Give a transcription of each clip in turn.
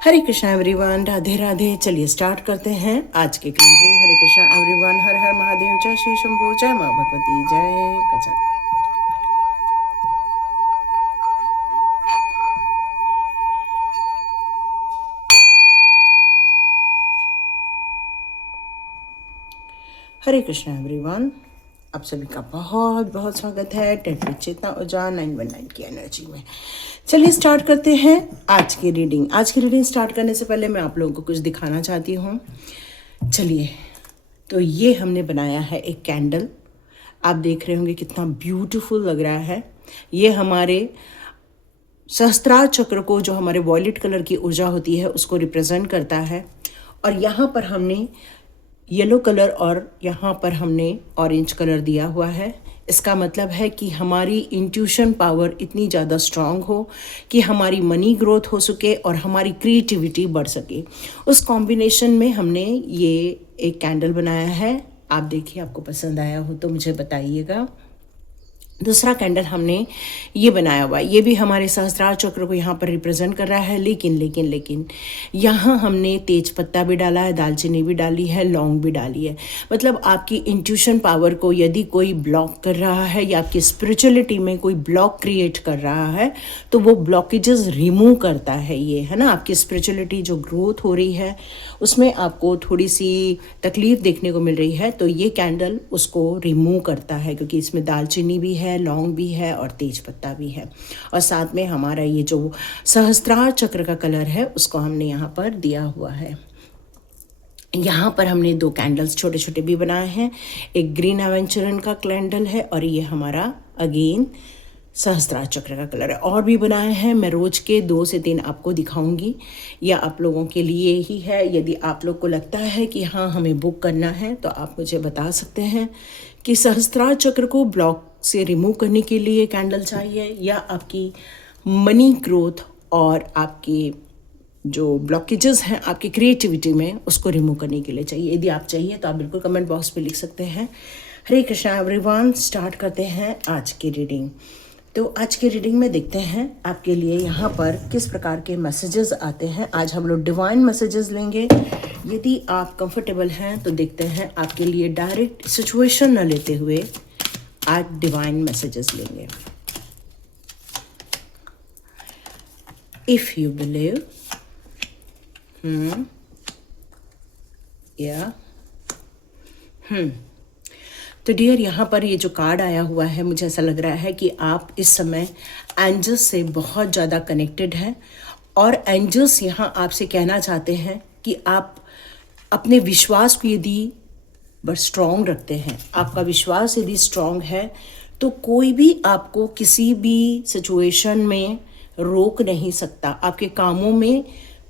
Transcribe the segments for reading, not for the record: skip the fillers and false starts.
हरे Krishna everyone, Radhe Radhe. चलिए start करते हैं आज के क्लींजिंग। हरे कृष्णा एवरीवन, हर हर महादेव, जय श्री शंभू, जय माँ भगवती, जय कचा। हरे कृष्णा एवरीवन, आप सभी का बहुत बहुत स्वागत है टेट चेतना ऊर्जा 919 की एनर्जी में। चलिए स्टार्ट करते हैं आज की रीडिंग। आज की रीडिंग स्टार्ट करने से पहले मैं आप लोगों को कुछ दिखाना चाहती हूँ। चलिए, तो ये हमने बनाया है एक कैंडल। आप देख रहे होंगे कितना ब्यूटीफुल लग रहा है। ये हमारे सहस्त्रार चक्र को, जो हमारे वॉयलेट कलर की ऊर्जा होती है, उसको रिप्रेजेंट करता है। और यहाँ पर हमने येलो कलर और यहाँ पर हमने ऑरेंज कलर दिया हुआ है। इसका मतलब है कि हमारी इंट्यूशन पावर इतनी ज़्यादा स्ट्रांग हो कि हमारी मनी ग्रोथ हो सके और हमारी क्रिएटिविटी बढ़ सके। उस कॉम्बिनेशन में हमने ये एक कैंडल बनाया है। आप देखिए, आपको पसंद आया हो तो मुझे बताइएगा। दूसरा कैंडल हमने ये बनाया हुआ है, ये भी हमारे सहस्त्रार चक्र को यहाँ पर रिप्रेजेंट कर रहा है। लेकिन यहाँ हमने तेज पत्ता भी डाला है, दालचीनी भी डाली है, लौंग भी डाली है। मतलब आपकी इंट्यूशन पावर को यदि कोई ब्लॉक कर रहा है या आपकी स्पिरिचुअलिटी में कोई ब्लॉक क्रिएट कर रहा है तो वो ब्लॉकेजेस रिमूव करता है ये, है ना। आपकी स्पिरिचुअलिटी जो ग्रोथ हो रही है उसमें आपको थोड़ी सी तकलीफ देखने को मिल रही है, तो ये कैंडल उसको रिमूव करता है, क्योंकि इसमें दालचीनी भी है, लौंग भी है और तेज पत्ता भी है। और साथ में हमारा ये जो सहस्त्रार चक्र का कलर है उसको हमने यहाँ पर दिया हुआ है। यहाँ पर हमने दो कैंडल्स छोटे छोटे भी बनाए हैं। एक ग्रीन एवेंचरन का कैंडल है और ये हमारा अगेन सहस्त्रार चक्र का कलर है। और भी बनाए हैं, मैं रोज के 2 से 3 आपको दिखाऊंगी। या आप लोगों के लिए ही है। यदि आप लोग को लगता है कि हाँ हमें बुक करना है तो आप मुझे बता सकते हैं कि सहस्त्रार चक्र को ब्लॉक से रिमूव करने के लिए कैंडल चाहिए या आपकी मनी ग्रोथ और आपकी जो ब्लॉकेजेस हैं आपकी क्रिएटिविटी में उसको रिमूव करने के लिए चाहिए। यदि आप चाहिए तो आप बिल्कुल कमेंट बॉक्स पे लिख सकते हैं। हरे कृष्णा एवरीवन, स्टार्ट करते हैं आज की रीडिंग। तो आज की रीडिंग में देखते हैं आपके लिए यहाँ पर किस प्रकार के मैसेजेस आते हैं। आज हम लोग डिवाइन मैसेजेस लेंगे। यदि आप कंफर्टेबल हैं तो देखते हैं आपके लिए डायरेक्ट सिचुएशन न लेते हुए आज डिवाइन मैसेजेस लेंगे। इफ यू बिलीव, तो डियर, यहाँ पर ये जो कार्ड आया हुआ है, मुझे ऐसा लग रहा है कि आप इस समय एंजल्स से बहुत ज़्यादा कनेक्टेड हैं। और एंजल्स यहाँ आपसे कहना चाहते हैं कि आप अपने विश्वास को यदि बस स्ट्रॉन्ग रखते हैं, आपका विश्वास यदि स्ट्रॉन्ग है तो कोई भी आपको किसी भी सिचुएशन में रोक नहीं सकता। आपके कामों में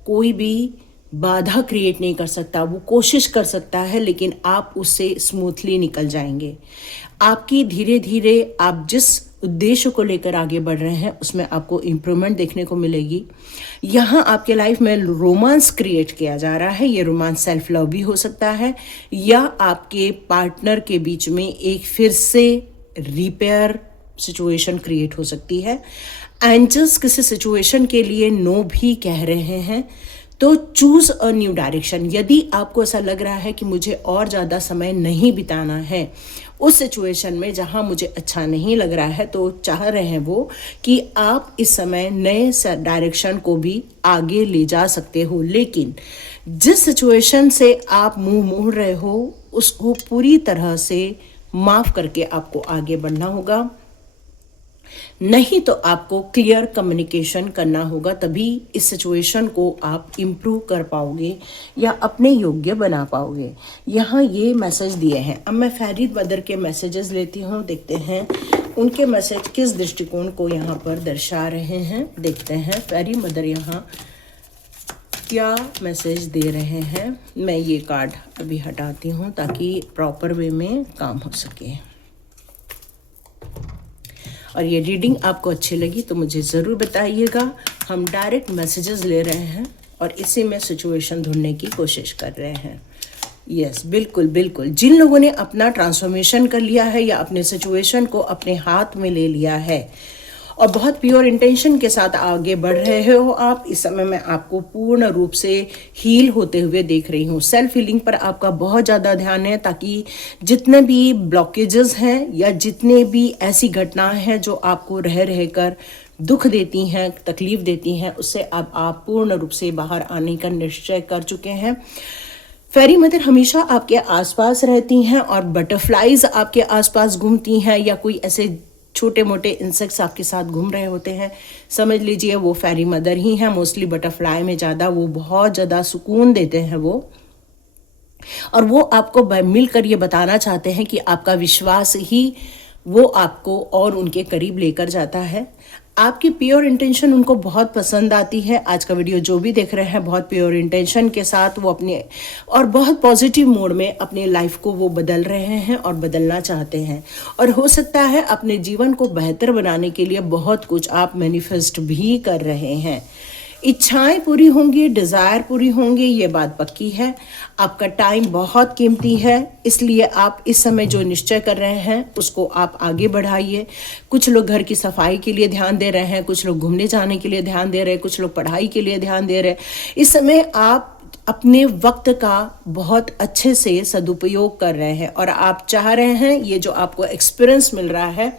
कोई भी बाधा क्रिएट नहीं कर सकता। वो कोशिश कर सकता है लेकिन आप उससे स्मूथली निकल जाएंगे। आपकी धीरे धीरे आप जिस उद्देश्य को लेकर आगे बढ़ रहे हैं उसमें आपको इम्प्रूवमेंट देखने को मिलेगी। यहाँ आपके लाइफ में रोमांस क्रिएट किया जा रहा है। ये रोमांस सेल्फ लव भी हो सकता है या आपके पार्टनर के बीच में एक फिर से रिपेयर सिचुएशन क्रिएट हो सकती है। एंजल्स किसी सिचुएशन के लिए नो भी कह रहे हैं, तो चूज अ न्यू डायरेक्शन। यदि आपको ऐसा लग रहा है कि मुझे और ज़्यादा समय नहीं बिताना है उस सिचुएशन में जहाँ मुझे अच्छा नहीं लग रहा है, तो चाह रहे हैं वो कि आप इस समय नए डायरेक्शन को भी आगे ले जा सकते हो। लेकिन जिस सिचुएशन से आप मुंह मोड़ रहे हो उसको पूरी तरह से माफ़ करके आपको आगे बढ़ना होगा। नहीं तो आपको क्लियर कम्युनिकेशन करना होगा, तभी इस सिचुएशन को आप इम्प्रूव कर पाओगे या अपने योग्य बना पाओगे। यहाँ ये मैसेज दिए हैं। अब मैं फेरी मदर के मैसेजेस लेती हूँ, देखते हैं उनके मैसेज किस दृष्टिकोण को यहाँ पर दर्शा रहे हैं। देखते हैं फेरी मदर यहाँ क्या मैसेज दे रहे हैं। मैं ये कार्ड अभी हटाती हूँ ताकि प्रॉपर वे में काम हो सके। और ये रीडिंग आपको अच्छी लगी तो मुझे ज़रूर बताइएगा। हम डायरेक्ट मैसेजेस ले रहे हैं और इसी में सिचुएशन ढूंढने की कोशिश कर रहे हैं। यस, बिल्कुल बिल्कुल। जिन लोगों ने अपना ट्रांसफॉर्मेशन कर लिया है या अपने सिचुएशन को अपने हाथ में ले लिया है और बहुत प्योर इंटेंशन के साथ आगे बढ़ रहे हो आप। इस समय मैं आपको पूर्ण रूप से हील होते हुए देख रही हूँ। सेल्फ हीलिंग पर आपका बहुत ज़्यादा ध्यान है, ताकि जितने भी ब्लॉकेजेस हैं या जितने भी ऐसी घटनाएं हैं जो आपको रह रहकर दुख देती हैं, तकलीफ देती हैं, उससे अब आप पूर्ण रूप से बाहर आने का निश्चय कर चुके हैं। फेरी मदर हमेशा आपके आसपास रहती हैं और बटरफ्लाइज आपके आसपास घूमती हैं, या कोई ऐसे छोटे मोटे इंसेक्ट्स आपके साथ घूम रहे होते हैं, समझ लीजिए वो फेरी मदर ही हैं। मोस्टली बटरफ्लाई में ज़्यादा वो बहुत ज़्यादा सुकून देते हैं वो, और वो आपको मिलकर ये बताना चाहते हैं कि आपका विश्वास ही वो आपको और उनके करीब लेकर जाता है। आपकी प्योर इंटेंशन उनको बहुत पसंद आती है। आज का वीडियो जो भी देख रहे हैं बहुत प्योर इंटेंशन के साथ वो अपने और बहुत पॉजिटिव मोड में अपने लाइफ को वो बदल रहे हैं और बदलना चाहते हैं, और हो सकता है अपने जीवन को बेहतर बनाने के लिए बहुत कुछ आप मैनिफेस्ट भी कर रहे हैं। इच्छाएं पूरी होंगी, डिज़ायर पूरी होंगी, ये बात पक्की है। आपका टाइम बहुत कीमती है, इसलिए आप इस समय जो निश्चय कर रहे हैं उसको आप आगे बढ़ाइए। कुछ लोग घर की सफाई के लिए ध्यान दे रहे हैं, कुछ लोग घूमने जाने के लिए ध्यान दे रहे हैं, कुछ लोग पढ़ाई के लिए ध्यान दे रहे हैं। इस समय आप अपने वक्त का बहुत अच्छे से सदुपयोग कर रहे हैं, और आप चाह रहे हैं ये जो आपको एक्सपीरियंस मिल रहा है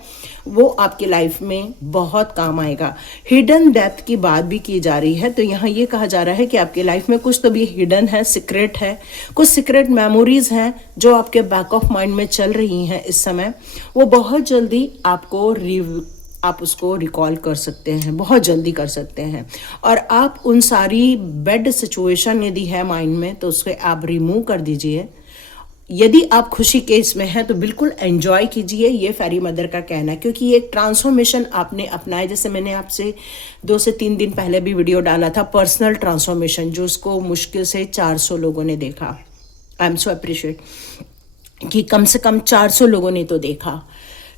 वो आपकी लाइफ में बहुत काम आएगा। हिडन डेप्थ की बात भी की जा रही है, तो यहाँ ये कहा जा रहा है कि आपकी लाइफ में कुछ तो भी हिडन है, सीक्रेट है, कुछ सीक्रेट मेमोरीज हैं जो आपके बैक ऑफ माइंड में चल रही हैं इस समय। वो बहुत जल्दी आप उसको रिकॉल कर सकते हैं, बहुत जल्दी कर सकते हैं, और आप उन सारी बैड सिचुएशन यदि है माइंड में तो उसको आप रिमूव कर दीजिए। यदि आप खुशी के इसमें हैं तो बिल्कुल एंजॉय कीजिए, ये फेरी मदर का कहना है, क्योंकि ये एक ट्रांसफॉर्मेशन आपने अपनाया। जैसे मैंने आपसे 2 से 3 दिन पहले भी वीडियो डाला था, पर्सनल ट्रांसफॉर्मेशन, जो उसको मुश्किल से 400 लोगों ने देखा। आई एम सो अप्रिशिएट कि कम से कम 400 लोगों ने तो देखा,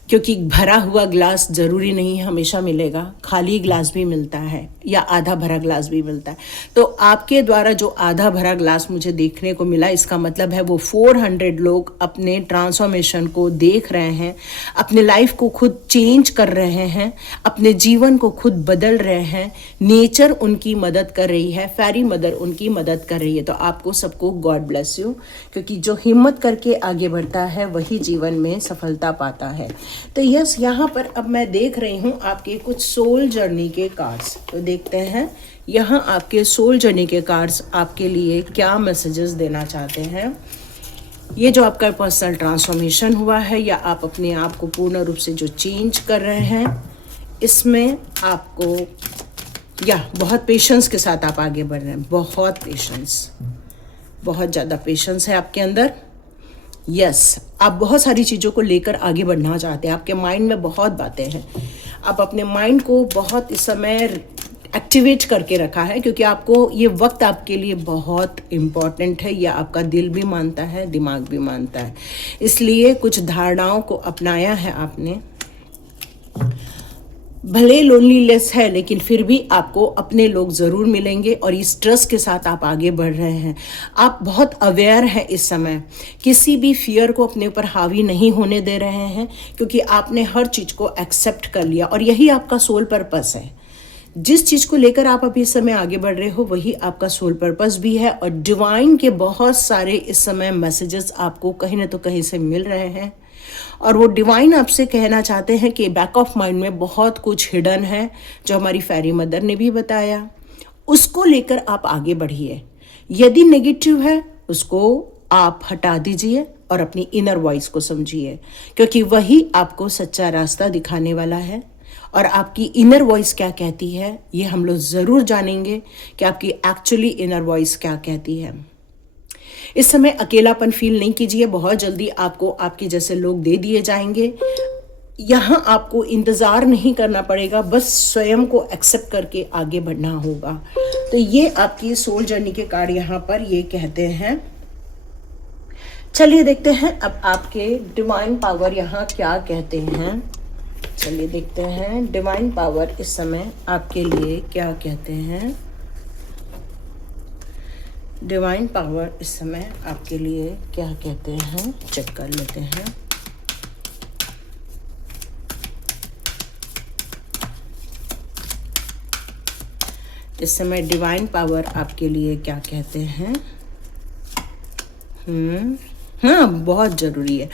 क्योंकि भरा हुआ ग्लास ज़रूरी नहीं हमेशा मिलेगा, खाली ग्लास भी मिलता है या आधा भरा ग्लास भी मिलता है। तो आपके द्वारा जो आधा भरा ग्लास मुझे देखने को मिला, इसका मतलब है वो 400 लोग अपने ट्रांसफॉर्मेशन को देख रहे हैं, अपने लाइफ को खुद चेंज कर रहे हैं, अपने जीवन को खुद बदल रहे हैं। नेचर उनकी मदद कर रही है, फेरी मदर उनकी मदद कर रही है। तो आपको सबको गॉड ब्लेस यू, क्योंकि जो हिम्मत करके आगे बढ़ता है वही जीवन में सफलता पाता है। तो यस, यहाँ पर अब मैं देख रही हूँ आपके कुछ सोल जर्नी के कार्ड्स। तो देखते हैं यहाँ आपके सोल जर्नी के कार्ड्स आपके लिए क्या मैसेजेस देना चाहते हैं। ये जो आपका पर्सनल ट्रांसफॉर्मेशन हुआ है, या आप अपने आप को पूर्ण रूप से जो चेंज कर रहे हैं, इसमें आपको या बहुत पेशेंस के साथ आप आगे बढ़ रहे हैं, बहुत पेशेंस, बहुत ज़्यादा पेशेंस है आपके अंदर। यस, आप बहुत सारी चीज़ों को लेकर आगे बढ़ना चाहते हैं, आपके माइंड में बहुत बातें हैं। आप अपने माइंड को बहुत इस समय एक्टिवेट करके रखा है, क्योंकि आपको ये वक्त आपके लिए बहुत इम्पॉर्टेंट है, या आपका दिल भी मानता है, दिमाग भी मानता है। इसलिए कुछ धारणाओं को अपनाया है आपने। भले लोनलीनेस है, लेकिन फिर भी आपको अपने लोग ज़रूर मिलेंगे, और इस ट्रस्ट के साथ आप आगे बढ़ रहे हैं। आप बहुत अवेयर हैं इस समय, किसी भी फियर को अपने ऊपर हावी नहीं होने दे रहे हैं, क्योंकि आपने हर चीज़ को एक्सेप्ट कर लिया, और यही आपका सोल पर्पस है। जिस चीज़ को लेकर आप अभी इस समय आगे बढ़ रहे हो वही आपका सोल पर्पस भी है, और डिवाइन के बहुत सारे इस समय मैसेजेस आपको कहीं ना तो कहीं से मिल रहे हैं, और वो डिवाइन आपसे कहना चाहते हैं कि बैक ऑफ माइंड में बहुत कुछ हिडन है, जो हमारी फेरी मदर ने भी बताया। उसको लेकर आप आगे बढ़िए। यदि नेगेटिव है उसको आप हटा दीजिए और अपनी इनर वॉइस को समझिए, क्योंकि वही आपको सच्चा रास्ता दिखाने वाला है। और आपकी इनर वॉइस क्या कहती है ये हम लोग ज़रूर जानेंगे कि आपकी एक्चुअली इनर वॉइस क्या कहती है। इस समय अकेलापन फील नहीं कीजिए, बहुत जल्दी आपको आपके जैसे लोग दे दिए जाएंगे। यहाँ आपको इंतज़ार नहीं करना पड़ेगा, बस स्वयं को एक्सेप्ट करके आगे बढ़ना होगा। तो ये आपकी सोल जर्नी के कार्ड यहाँ पर ये कहते हैं। चलिए देखते हैं अब आपके डिवाइन पावर यहाँ क्या कहते हैं। चलिए देखते हैं डिवाइन पावर इस समय आपके लिए क्या कहते हैं। डिवाइन पावर इस समय आपके लिए क्या कहते हैं, चेक कर लेते हैं। इस समय डिवाइन पावर आपके लिए क्या कहते हैं। हाँ, बहुत ज़रूरी है।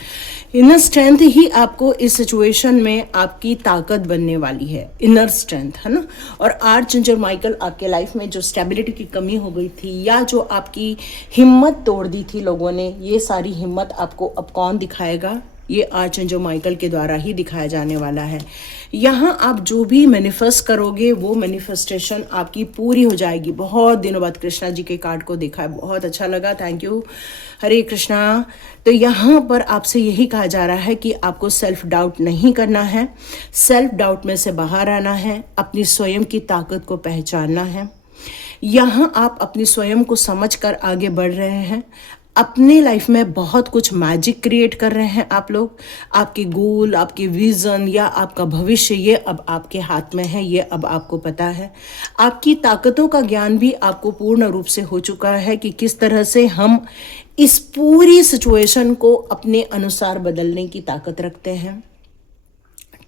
इनर स्ट्रेंथ ही आपको इस सिचुएशन में आपकी ताकत बनने वाली है, इनर स्ट्रेंथ, है ना। और आर्चएंजल माइकल आपके लाइफ में जो स्टेबिलिटी की कमी हो गई थी या जो आपकी हिम्मत तोड़ दी थी लोगों ने, ये सारी हिम्मत आपको अब कौन दिखाएगा? ये आर्चएंजल माइकल के द्वारा ही दिखाया जाने वाला है। यहाँ आप जो भी मैनिफेस्ट करोगे वो मैनिफेस्टेशन आपकी पूरी हो जाएगी। बहुत दिनों बाद कृष्णा जी के कार्ड को देखा है, बहुत अच्छा लगा, थैंक यू, हरे कृष्णा। तो यहाँ पर आपसे यही कहा जा रहा है कि आपको सेल्फ डाउट नहीं करना है, सेल्फ डाउट में से बाहर आना है, अपनी स्वयं की ताकत को पहचानना है। यहाँ आप अपनी स्वयं को समझ कर आगे बढ़ रहे हैं। अपने लाइफ में बहुत कुछ मैजिक क्रिएट कर रहे हैं आप लोग। आपके गोल, आपके विजन या आपका भविष्य, ये अब आपके हाथ में है, ये अब आपको पता है। आपकी ताकतों का ज्ञान भी आपको पूर्ण रूप से हो चुका है कि किस तरह से हम इस पूरी सिचुएशन को अपने अनुसार बदलने की ताकत रखते हैं।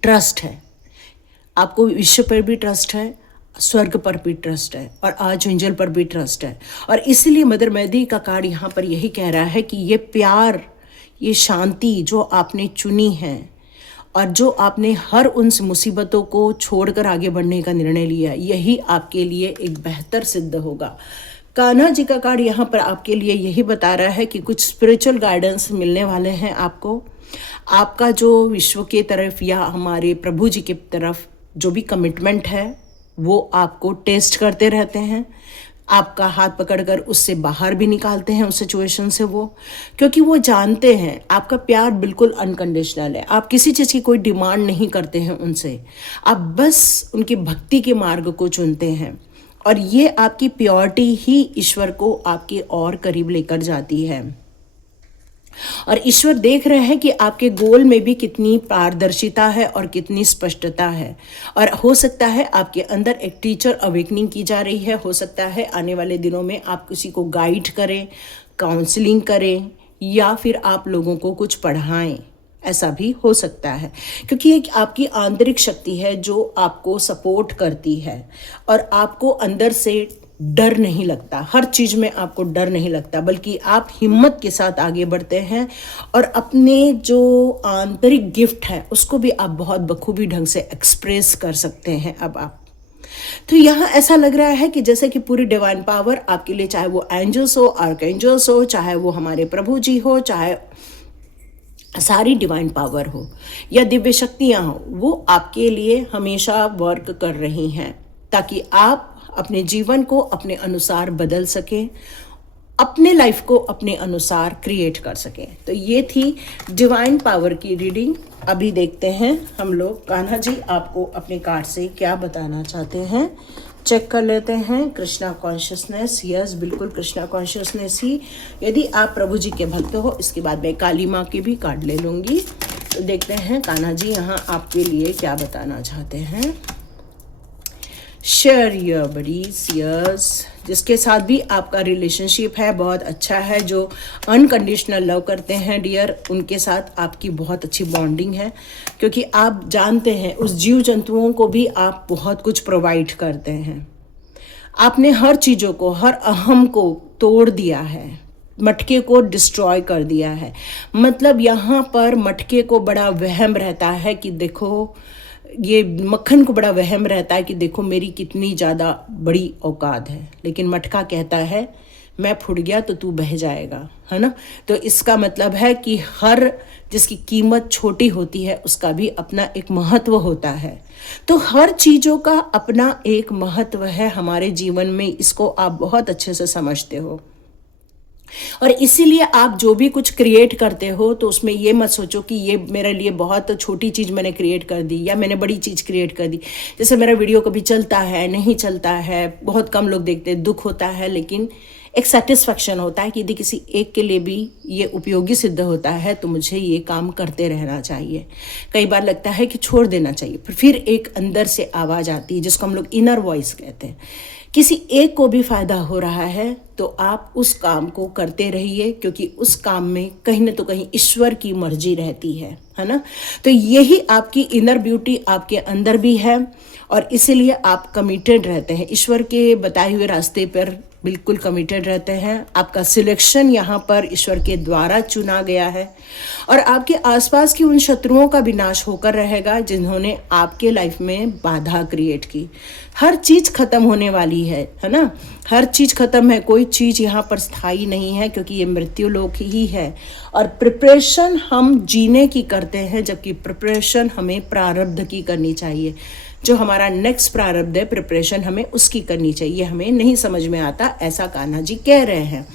ट्रस्ट है आपको, विश्व पर भी ट्रस्ट है, स्वर्ग पर भी ट्रस्ट है और आर्चएंजल पर भी ट्रस्ट है। और इसलिए मदर मेरी का कार्ड यहाँ पर यही कह रहा है कि ये प्यार, ये शांति जो आपने चुनी है और जो आपने हर उन मुसीबतों को छोड़कर आगे बढ़ने का निर्णय लिया, यही आपके लिए एक बेहतर सिद्ध होगा। कान्हा जी का कार्ड यहाँ पर आपके लिए यही बता रहा है कि कुछ स्पिरिचुअल गाइडेंस मिलने वाले हैं आपको। आपका जो विश्व के तरफ या हमारे प्रभु जी की तरफ जो भी कमिटमेंट है वो आपको टेस्ट करते रहते हैं, आपका हाथ पकड़कर उससे बाहर भी निकालते हैं उस सिचुएशन से वो, क्योंकि वो जानते हैं आपका प्यार बिल्कुल अनकंडीशनल है। आप किसी चीज़ की कोई डिमांड नहीं करते हैं उनसे, आप बस उनकी भक्ति के मार्ग को चुनते हैं। और ये आपकी प्योरिटी ही ईश्वर को आपके और करीब लेकर जाती है। और ईश्वर देख रहे हैं कि आपके गोल में भी कितनी पारदर्शिता है और कितनी स्पष्टता है। और हो सकता है आपके अंदर एक टीचर अवेकनिंग की जा रही है। हो सकता है आने वाले दिनों में आप किसी को गाइड करें, काउंसलिंग करें या फिर आप लोगों को कुछ पढ़ाएं, ऐसा भी हो सकता है। क्योंकि एक आपकी आंतरिक शक्ति है जो आपको सपोर्ट करती है और आपको अंदर से डर नहीं लगता, हर चीज़ में आपको डर नहीं लगता, बल्कि आप हिम्मत के साथ आगे बढ़ते हैं और अपने जो आंतरिक गिफ्ट है उसको भी आप बहुत बखूबी ढंग से एक्सप्रेस कर सकते हैं अब आप। तो यहाँ ऐसा लग रहा है कि जैसे कि पूरी डिवाइन पावर आपके लिए, चाहे वो एंजल्स हो, आर्कएंजल्स हो, चाहे वो हमारे प्रभु जी हो, चाहे सारी डिवाइन पावर हो या दिव्य शक्तियाँ हो, वो आपके लिए हमेशा वर्क कर रही हैं ताकि आप अपने जीवन को अपने अनुसार बदल सकें, अपने लाइफ को अपने अनुसार क्रिएट कर सकें। तो ये थी डिवाइन पावर की रीडिंग। अभी देखते हैं हम लोग कान्हा जी आपको अपने कार्ड से क्या बताना चाहते हैं। चेक कर लेते हैं। कृष्णा कॉन्शियसनेस, यस बिल्कुल कृष्णा कॉन्शियसनेस ही। यदि आप प्रभु जी के भक्त हो, इसके बाद मैं काली माँ के भी कार्ड ले लूँगी। तो देखते हैं कान्हा जी यहाँ आपके लिए क्या बताना चाहते हैं। शेयर योर बडीज, यस, जिसके साथ भी आपका रिलेशनशिप है बहुत अच्छा है, जो अनकंडीशनल लव करते हैं डियर, उनके साथ आपकी बहुत अच्छी बॉन्डिंग है। क्योंकि आप जानते हैं उस जीव जंतुओं को भी आप बहुत कुछ प्रोवाइड करते हैं। आपने हर चीज़ों को, हर अहम को तोड़ दिया है, मटके को डिस्ट्रॉय कर दिया है। मतलब यहाँ पर मटके को बड़ा वहम रहता है कि देखो, ये मक्खन को बड़ा वहम रहता है कि देखो मेरी कितनी ज़्यादा बड़ी औकात है, लेकिन मटका कहता है मैं फूट गया तो तू बह जाएगा, है ना। तो इसका मतलब है कि हर जिसकी कीमत छोटी होती है उसका भी अपना एक महत्व होता है। तो हर चीज़ों का अपना एक महत्व है हमारे जीवन में, इसको आप बहुत अच्छे से समझते हो। और इसीलिए आप जो भी कुछ क्रिएट करते हो तो उसमें ये मत सोचो कि ये मेरे लिए बहुत छोटी चीज़ मैंने क्रिएट कर दी या मैंने बड़ी चीज़ क्रिएट कर दी। जैसे मेरा वीडियो कभी चलता है, नहीं चलता है, बहुत कम लोग देखते हैं, दुख होता है, लेकिन एक सेटिस्फैक्शन होता है कि यदि किसी एक के लिए भी ये उपयोगी सिद्ध होता है तो मुझे ये काम करते रहना चाहिए। कई बार लगता है कि छोड़ देना चाहिए, फिर एक अंदर से आवाज़ आती है जिसको हम लोग इनर वॉइस कहते हैं। किसी एक को भी फ़ायदा हो रहा है तो आप उस काम को करते रहिए, क्योंकि उस काम में कहीं न तो कहीं ईश्वर की मर्जी रहती है ना। तो यही आपकी इनर ब्यूटी आपके अंदर भी है और इसीलिए आप कमिटेड रहते हैं, ईश्वर के बताए हुए रास्ते पर बिल्कुल कमिटेड रहते हैं। आपका सिलेक्शन यहाँ पर ईश्वर के द्वारा चुना गया है और आपके आसपास की उन शत्रुओं का विनाश होकर रहेगा जिन्होंने आपके लाइफ में बाधा क्रिएट की। हर चीज़ खत्म होने वाली है ना, हर चीज़ खत्म है, कोई चीज़ यहाँ पर स्थायी नहीं है क्योंकि ये मृत्यु लोक ही है। और प्रिपरेशन हम जीने की करते हैं जबकि प्रिपरेशन हमें प्रारब्ध की करनी चाहिए। जो हमारा नेक्स्ट प्रारब्ध है प्रिपरेशन हमें उसकी करनी चाहिए, हमें नहीं समझ में आता, ऐसा कान्हा जी कह रहे हैं।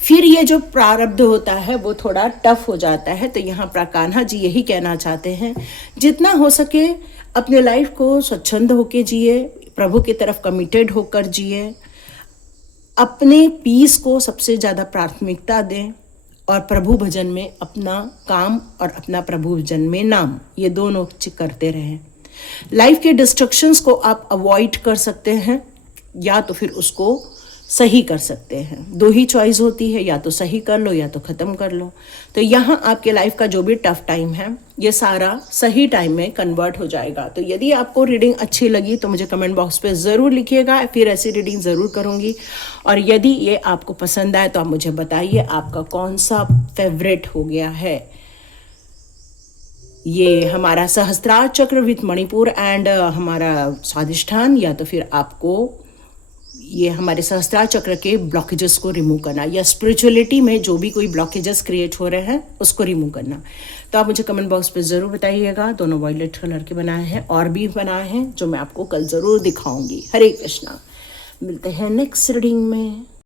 फिर ये जो प्रारब्ध होता है वो थोड़ा टफ हो जाता है, तो यहाँ पर कान्हा जी यही कहना चाहते हैं जितना हो सके अपने लाइफ को स्वच्छंद होके जिए, प्रभु की तरफ कमिटेड होकर जिए, अपने पीस को सबसे ज़्यादा प्राथमिकता दें और प्रभु भजन में अपना काम और अपना प्रभु भजन में नाम, ये दोनों करते रहें। लाइफ के डिस्ट्रक्शंस को आप अवॉइड कर सकते हैं या तो फिर उसको सही कर सकते हैं। दो ही चॉइस होती है, या तो सही कर लो या तो ख़त्म कर लो। तो यहाँ आपके लाइफ का जो भी टफ टाइम है ये सारा सही टाइम में कन्वर्ट हो जाएगा। तो यदि आपको रीडिंग अच्छी लगी तो मुझे कमेंट बॉक्स पे ज़रूर लिखिएगा, फिर ऐसी रीडिंग ज़रूर करूँगी। और यदि ये आपको पसंद आए तो आप मुझे बताइए आपका कौन सा फेवरेट हो गया है। ये हमारा सहस्त्रार चक्र विथ मणिपुर एंड हमारा स्वादिष्ठान, या तो फिर आपको ये हमारे सहस्त्रार चक्र के ब्लॉकेजेस को रिमूव करना, या स्पिरिचुअलिटी में जो भी कोई ब्लॉकेजेस क्रिएट हो रहे हैं उसको रिमूव करना। तो आप मुझे कमेंट बॉक्स पे ज़रूर बताइएगा। दोनों वायलेट कलर के बनाए हैं और भी बनाए हैं जो मैं आपको कल ज़रूर दिखाऊंगी। हरे कृष्णा। मिलते हैं नेक्स्ट रीडिंग में।